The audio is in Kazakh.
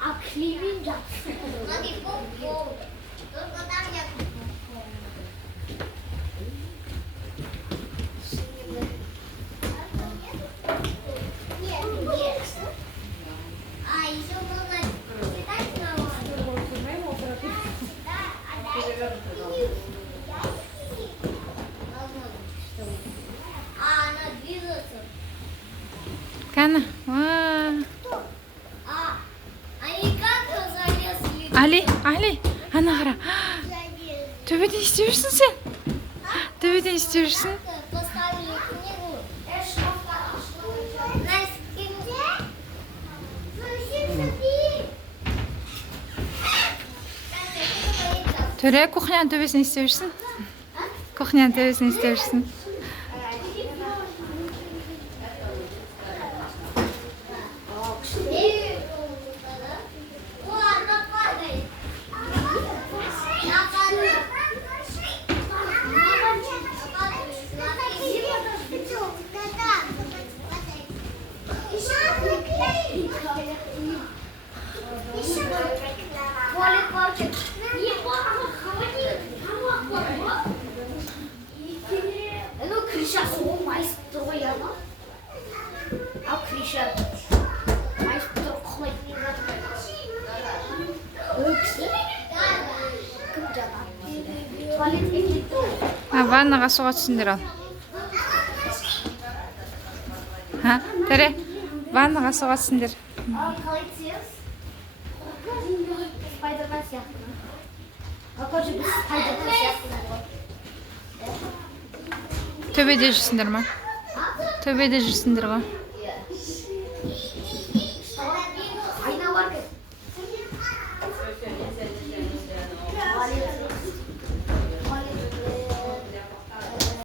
А климин жақсы. А еще можно читать на А она движется. Кәні, ва. Они как залезли? Али, ана қара. Төбеден істеп жүрсің сен? Төбеден істеп жүрсің? Поставили книгу. На стене. Төре, кухняның төбесін істеп жүрсің? Кухняның төбесін істеп жүрсің? О, она падает. Она падает. Ну, кричат, о, майстер, я ма. А кричат, майстер, құлай. Туалетке кетті. Ваннаға суға түсіңдер ал. Төре, ваннаға суға түсіңдер. Қалай түсеміз? Спайдермен сияқты ма? Тоже біз спайдермен сияқты ғой. Төбеде жүрсіңдер ма? Төбеде жүрсіңдер ғой.